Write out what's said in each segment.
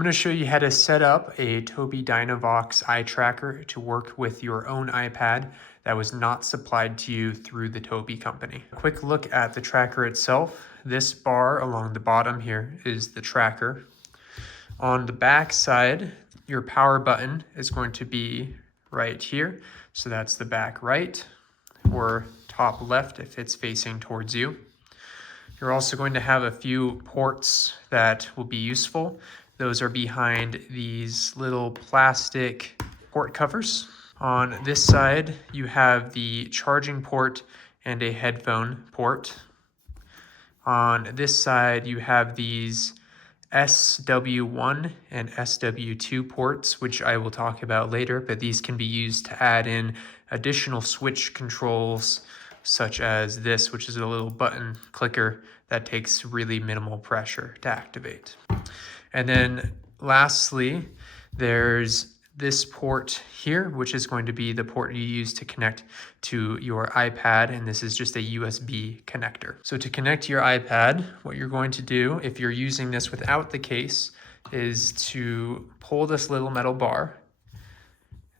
I'm going to show you how to set up a Tobii Dynavox eye tracker to work with your own iPad that was not supplied to you through the Tobii company. A quick look at the tracker itself. This bar along the bottom here is the tracker. On the back side, your power button is going to be right here. So that's the back right or top left if it's facing towards you. You're also going to have a few ports that will be useful. Those are behind these little plastic port covers. On this side, you have the charging port and a headphone port. On this side, you have these SW1 and SW2 ports, which I will talk about later, but these can be used to add in additional switch controls, such as this, which is a little button clicker that takes really minimal pressure to activate. And then lastly, there's this port here, which is going to be the port you use to connect to your iPad, and this is just a USB connector. So to connect to your iPad, what you're going to do, if you're using this without the case, is to pull this little metal bar.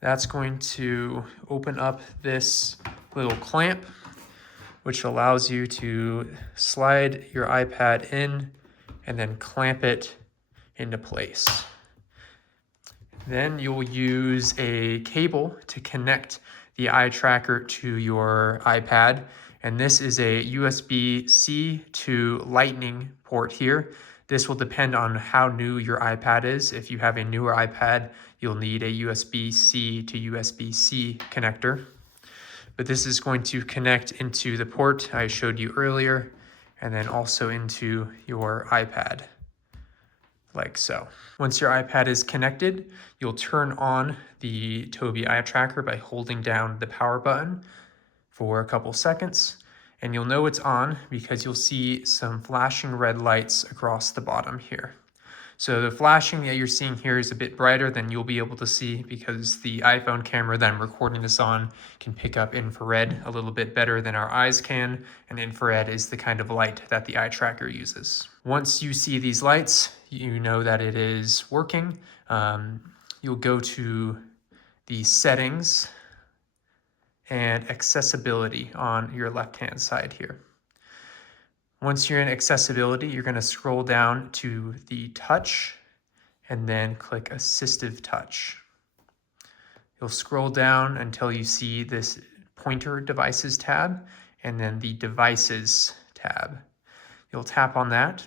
That's going to open up this little clamp, which allows you to slide your iPad in and then clamp it into place. Then you'll use a cable to connect the eye tracker to your iPad. And this is a USB-C to Lightning port here. This will depend on how new your iPad is. If you have a newer iPad, you'll need a USB-C to USB-C connector. But this is going to connect into the port I showed you earlier, and then also into your iPad, like so. Once your iPad is connected, you'll turn on the Tobii eye tracker by holding down the power button for a couple seconds, and you'll know it's on because you'll see some flashing red lights across the bottom here. So the flashing that you're seeing here is a bit brighter than you'll be able to see because the iPhone camera that I'm recording this on can pick up infrared a little bit better than our eyes can, and infrared is the kind of light that the eye tracker uses. Once you see these lights, you know that it is working. You'll go to the settings and accessibility on your left-hand side here. Once you're in accessibility, you're going to scroll down to the touch and then click assistive touch. You'll scroll down until you see this pointer devices tab and then the devices tab. You'll tap on that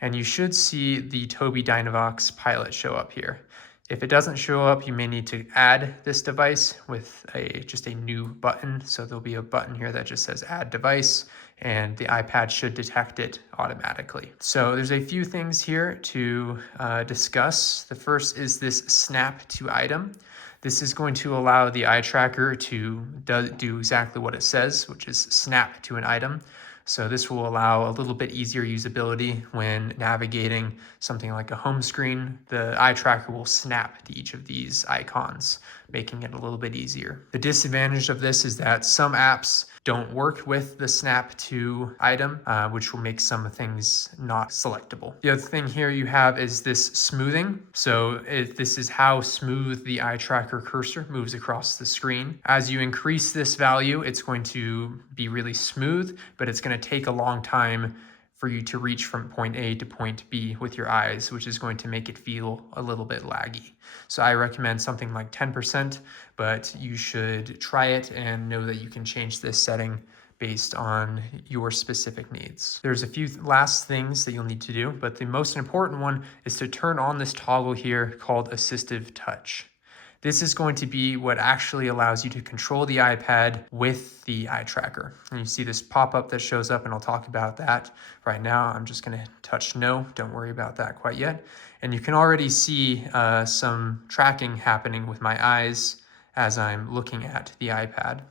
and you should see the Tobii Dynavox pilot show up here. If it doesn't show up, you may need to add this device with just a new button. So there'll be a button here that just says add device, and the iPad should detect it automatically. So there's a few things here to discuss. The first is this snap to item. This is going to allow the eye tracker to do exactly what it says, which is snap to an item. So this will allow a little bit easier usability when navigating something like a home screen. The eye tracker will snap to each of these icons, making it a little bit easier. The disadvantage of this is that some apps don't work with the snap to item, which will make some things not selectable. The other thing here you have is this smoothing. So this is how smooth the eye tracker cursor moves across the screen. As you increase this value, it's going to be really smooth, but it's going to take a long time for you to reach from point A to point B with your eyes, which is going to make it feel a little bit laggy. So I recommend something like 10%, but you should try it and know that you can change this setting based on your specific needs. There's a few last things that you'll need to do, but the most important one is to turn on this toggle here called assistive touch. This is going to be what actually allows you to control the iPad with the eye tracker. And you see this pop-up that shows up, and I'll talk about that right now. I'm just going to touch no. Don't worry about that quite yet. And you can already see some tracking happening with my eyes as I'm looking at the iPad.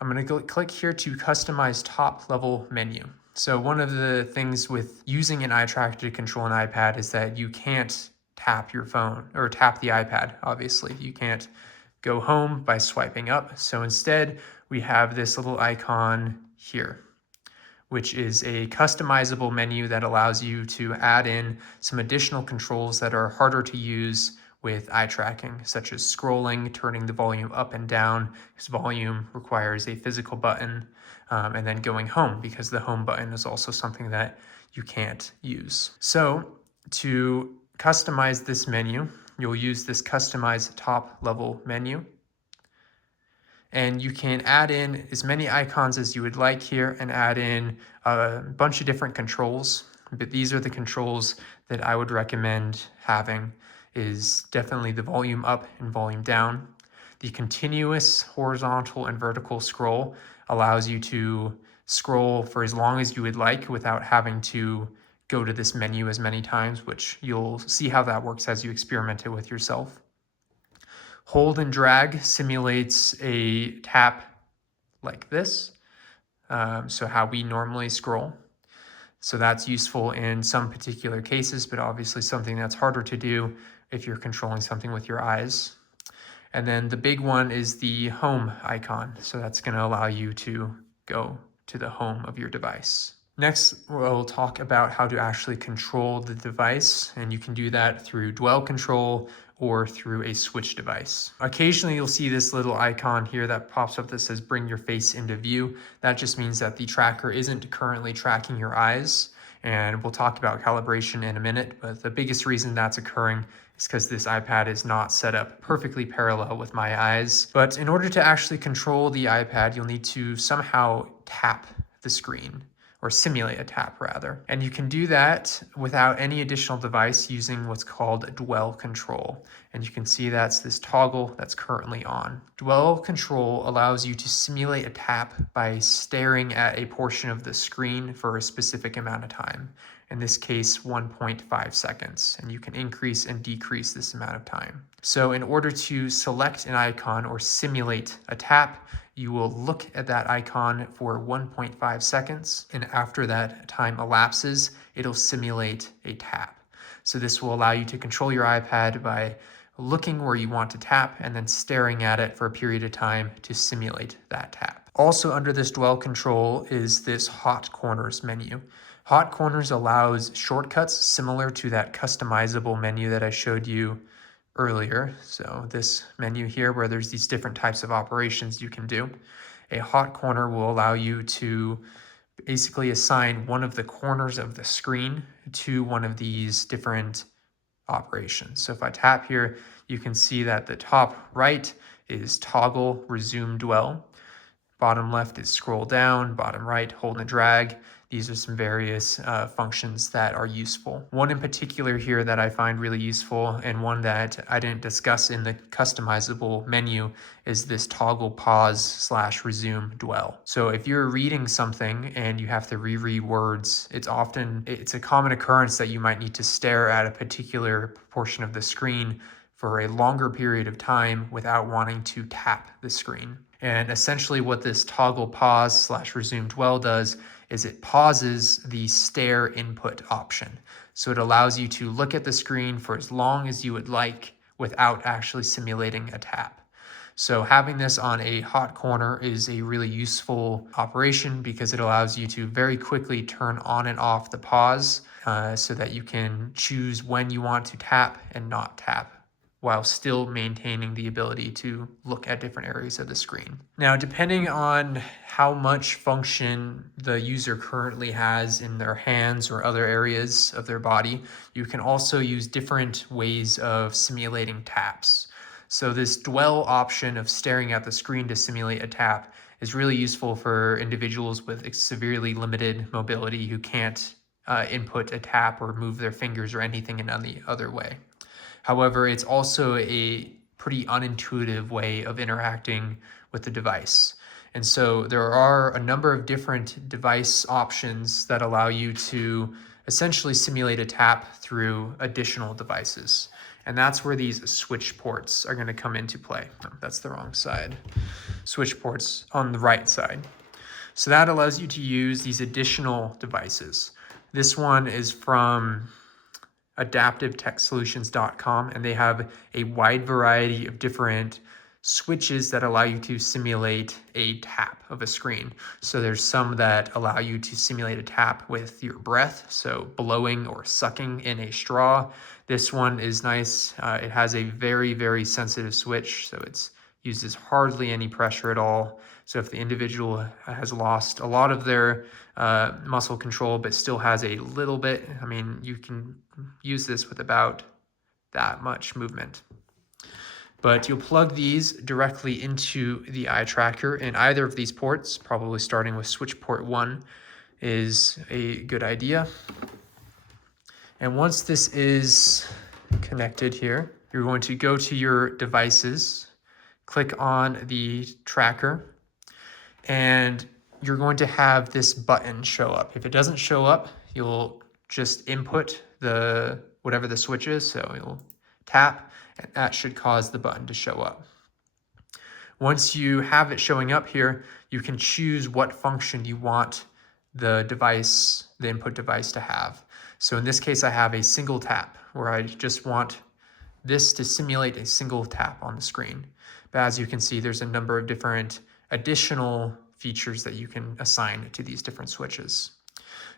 I'm going to click here to customize top level menu. So one of the things with using an eye tracker to control an iPad is that you can't tap your phone or tap the iPad. Obviously, you can't go home by swiping up. So instead, we have this little icon here, which is a customizable menu that allows you to add in some additional controls that are harder to use with eye tracking, such as scrolling, turning the volume up and down, because volume requires a physical button, and then going home, because the home button is also something that you can't use. So to customize this menu, you'll use this customize top level menu. And you can add in as many icons as you would like here and add in a bunch of different controls. But these are the controls that I would recommend having is definitely the volume up and volume down. The continuous horizontal and vertical scroll allows you to scroll for as long as you would like without having to go to this menu as many times, which you'll see how that works as you experiment it with yourself. Hold and drag simulates a tap like this, so how we normally scroll. So that's useful in some particular cases, but obviously something that's harder to do if you're controlling something with your eyes. And then the big one is the home icon. So that's going to allow you to go to the home of your device. Next, we'll talk about how to actually control the device, and you can do that through dwell control or through a switch device. Occasionally, you'll see this little icon here that pops up that says bring your face into view. That just means that the tracker isn't currently tracking your eyes, and we'll talk about calibration in a minute, but the biggest reason that's occurring is because this iPad is not set up perfectly parallel with my eyes. But in order to actually control the iPad, you'll need to somehow tap the screen, or simulate a tap rather. And you can do that without any additional device using what's called dwell control. And you can see that's this toggle that's currently on. Dwell control allows you to simulate a tap by staring at a portion of the screen for a specific amount of time. In this case, 1.5 seconds, and you can increase and decrease this amount of time. So in order to select an icon or simulate a tap, you will look at that icon for 1.5 seconds, and after that time elapses, it'll simulate a tap. So this will allow you to control your iPad by looking where you want to tap and then staring at it for a period of time to simulate that tap. Also under this dwell control is this hot corners menu. Hot corners allows shortcuts similar to that customizable menu that I showed you earlier. So this menu here where there's these different types of operations you can do. A hot corner will allow you to basically assign one of the corners of the screen to one of these different operations. So if I tap here, you can see that the top right is toggle resume dwell. Bottom left is scroll down, bottom right, hold and drag. These are some various functions that are useful. One in particular here that I find really useful, and one that I didn't discuss in the customizable menu, is this toggle pause / resume dwell. So if you're reading something and you have to reread words, it's a common occurrence that you might need to stare at a particular portion of the screen for a longer period of time without wanting to tap the screen. And essentially what this toggle pause / resume dwell does is it pauses the stare input option. So it allows you to look at the screen for as long as you would like without actually simulating a tap. So having this on a hot corner is a really useful operation because it allows you to very quickly turn on and off the pause so that you can choose when you want to tap and not tap, while still maintaining the ability to look at different areas of the screen. Now, depending on how much function the user currently has in their hands or other areas of their body, you can also use different ways of simulating taps. So this dwell option of staring at the screen to simulate a tap is really useful for individuals with severely limited mobility who can't input a tap or move their fingers or anything in any other way. However, it's also a pretty unintuitive way of interacting with the device. And so there are a number of different device options that allow you to essentially simulate a tap through additional devices. And that's where these switch ports are going to come into play. Oh, that's the wrong side. Switch ports on the right side. So that allows you to use these additional devices. This one is from adaptivetechsolutions.com, and they have a wide variety of different switches that allow you to simulate a tap of a screen. So there's some that allow you to simulate a tap with your breath, so blowing or sucking in a straw. This one is nice. It has a very, very sensitive switch, so it uses hardly any pressure at all. So if the individual has lost a lot of their muscle control but still has a little bit, I mean, you can use this with about that much movement. But you'll plug these directly into the eye tracker, and either of these ports, probably starting with switch port 1, is a good idea. And once this is connected here, you're going to go to your devices, click on the tracker, and you're going to have this button show up. If it doesn't show up, you'll just input whatever the switch is, so you'll tap, and that should cause the button to show up. Once you have it showing up here, you can choose what function you want the input device to have. So in this case, I have a single tap, where I just want this to simulate a single tap on the screen. But as you can see, there's a number of different additional features that you can assign to these different switches.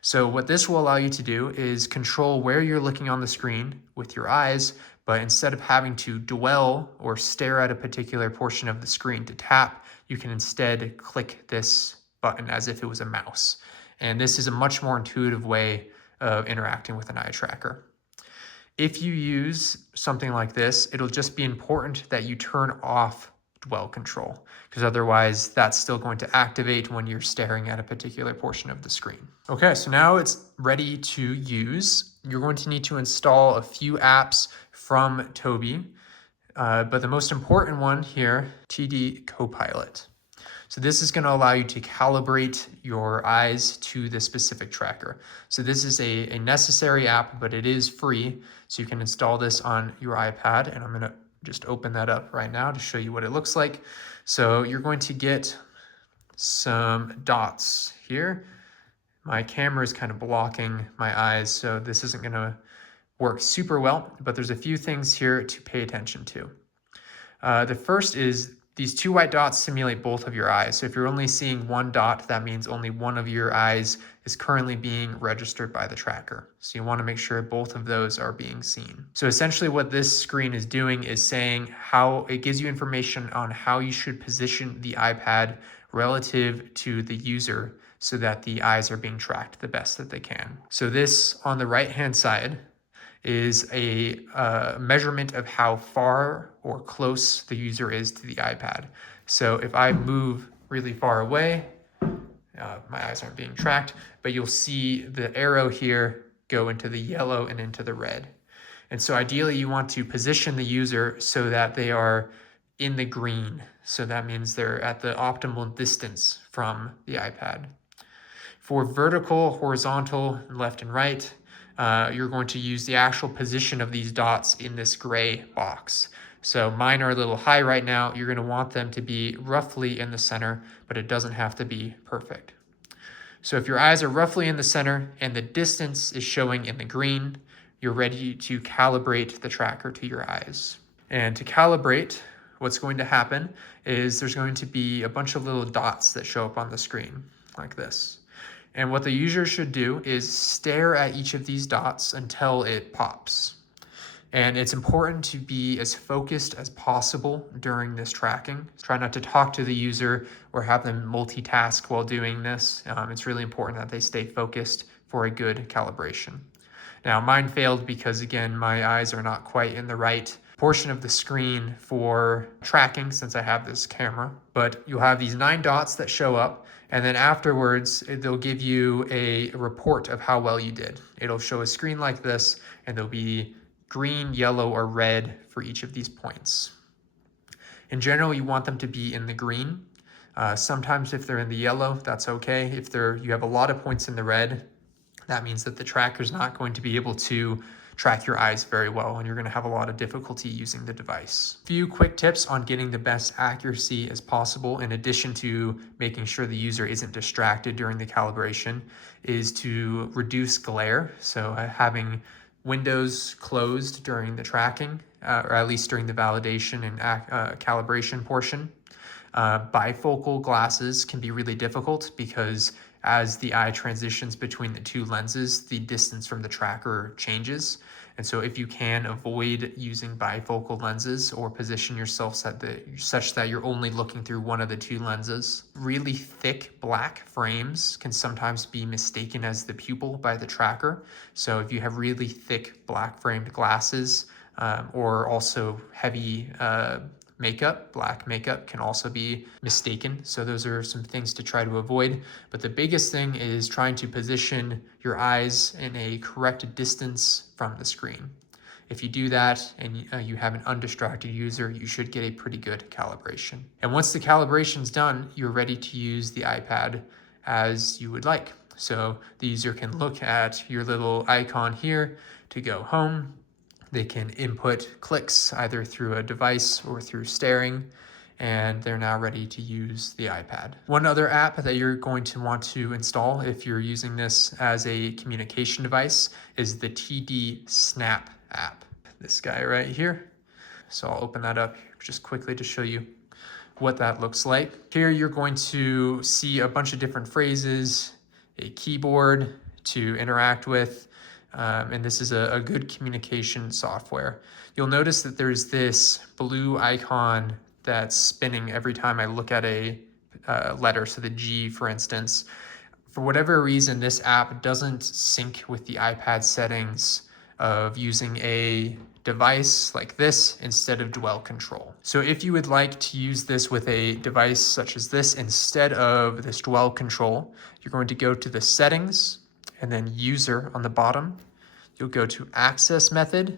So what this will allow you to do is control where you're looking on the screen with your eyes, but instead of having to dwell or stare at a particular portion of the screen to tap, you can instead click this button as if it was a mouse. And this is a much more intuitive way of interacting with an eye tracker. If you use something like this, it'll just be important that you turn off dwell control, because otherwise that's still going to activate when you're staring at a particular portion of the screen. Okay, so now it's ready to use. You're going to need to install a few apps from Tobii, but the most important one here, TD Copilot. So this is going to allow you to calibrate your eyes to the specific tracker. So this is a necessary app, but it is free. So you can install this on your iPad, and I'm going to just open that up right now to show you what it looks like. So you're going to get some dots here. My camera is kind of blocking my eyes, so this isn't going to work super well, but there's a few things here to pay attention to. The first is these two white dots simulate both of your eyes. So if you're only seeing one dot, that means only one of your eyes is currently being registered by the tracker. So you want to make sure both of those are being seen. So essentially what this screen is doing is saying how it gives you information on how you should position the iPad relative to the user so that the eyes are being tracked the best that they can. So this on the right-hand side is a measurement of how far or close the user is to the iPad. So if I move really far away, my eyes aren't being tracked, but you'll see the arrow here go into the yellow and into the red. And so ideally you want to position the user so that they are in the green. So that means they're at the optimal distance from the iPad. For vertical, horizontal, left and right, you're going to use the actual position of these dots in this gray box. So mine are a little high right now. You're going to want them to be roughly in the center, but it doesn't have to be perfect. So if your eyes are roughly in the center and the distance is showing in the green, you're ready to calibrate the tracker to your eyes. And to calibrate, what's going to happen is there's going to be a bunch of little dots that show up on the screen like this. And what the user should do is stare at each of these dots until it pops. And it's important to be as focused as possible during this tracking. Try not to talk to the user or have them multitask while doing this. It's really important that they stay focused for a good calibration. Now mine failed because again, my eyes are not quite in the right portion of the screen for tracking since I have this camera. But you'll have these 9 dots that show up, and then afterwards they'll give you a report of how well you did. It'll show a screen like this, and there'll be green, yellow, or red for each of these points. In general, you want them to be in the green. Sometimes if they're in the yellow, that's okay. If you have a lot of points in the red, that means that the tracker's not going to be able to track your eyes very well, and you're going to have a lot of difficulty using the device. A few quick tips on getting the best accuracy as possible, in addition to making sure the user isn't distracted during the calibration, is to reduce glare. So having windows closed during the tracking, or at least during the validation and calibration portion. Bifocal glasses can be really difficult because as the eye transitions between the two lenses, the distance from the tracker changes. And so if you can avoid using bifocal lenses or position yourself such that you're only looking through one of the two lenses, really thick black frames can sometimes be mistaken as the pupil by the tracker. So if you have really thick black framed glasses, or also heavy makeup, black makeup can also be mistaken. So those are some things to try to avoid. But the biggest thing is trying to position your eyes in a correct distance from the screen. If you do that and you have an undistracted user, you should get a pretty good calibration. And once the calibration's done, you're ready to use the iPad as you would like. So the user can look at your little icon here to go home. They can input clicks either through a device or through staring, and they're now ready to use the iPad. One other app that you're going to want to install if you're using this as a communication device is the TD Snap app. This guy right here. So I'll open that up just quickly to show you what that looks like. Here you're going to see a bunch of different phrases, a keyboard to interact with, and this is a good communication software. You'll notice that there's this blue icon that's spinning every time I look at a letter, so the G, for instance. For whatever reason, this app doesn't sync with the iPad settings of using a device like this instead of dwell control. So if you would like to use this with a device such as this instead of this dwell control, you're going to go to the settings and then user on the bottom. You'll go to access method,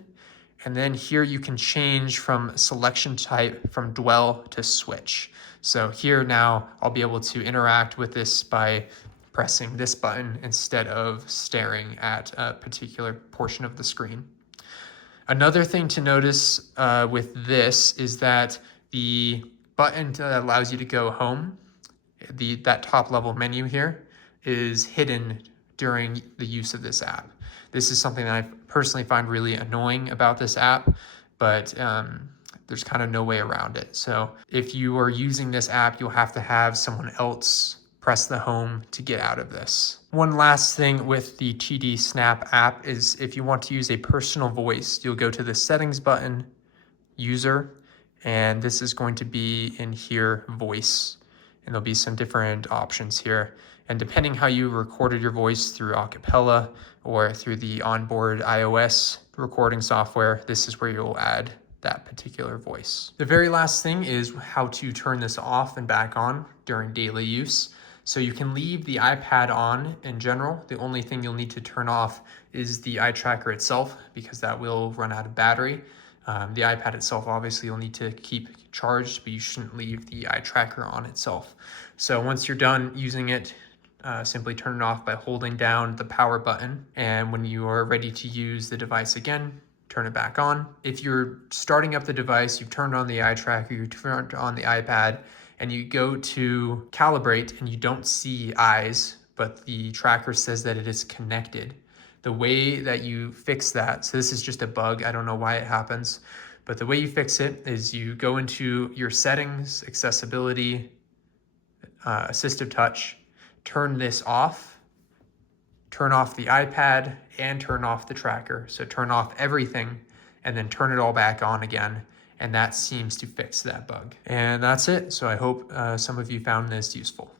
and then here you can change from selection type from dwell to switch. So here now I'll be able to interact with this by pressing this button instead of staring at a particular portion of the screen. Another thing to notice with this is that the button that allows you to go home, that top level menu here, is hidden during the use of this app. This is something that I personally find really annoying about this app, but there's kind of no way around it. So if you are using this app, you'll have to have someone else press the home to get out of this. One last thing with the TD Snap app is if you want to use a personal voice, you'll go to the settings button, user, and this is going to be in here, voice. And there'll be some different options here. And depending how you recorded your voice through acapella or through the onboard iOS recording software, this is where you'll add that particular voice. The very last thing is how to turn this off and back on during daily use. So you can leave the iPad on in general. The only thing you'll need to turn off is the eye tracker itself because that will run out of battery. The iPad itself, obviously, you'll need to keep charged, but you shouldn't leave the eye tracker on itself. So once you're done using it, simply turn it off by holding down the power button. And when you are ready to use the device again, turn it back on. If you're starting up the device, you've turned on the eye tracker, you've turned on the iPad, and you go to calibrate and you don't see eyes, but the tracker says that it is connected. The way that you fix that, so this is just a bug, I don't know why it happens, but the way you fix it is you go into your settings, accessibility, assistive touch, turn this off, turn off the iPad, and turn off the tracker. So turn off everything and then turn it all back on again. And that seems to fix that bug. And that's it. So I hope some of you found this useful.